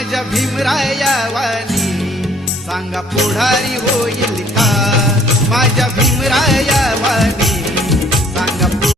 माझ्या भीमराया वाली सांगा पुढारी होईल का? माझ्या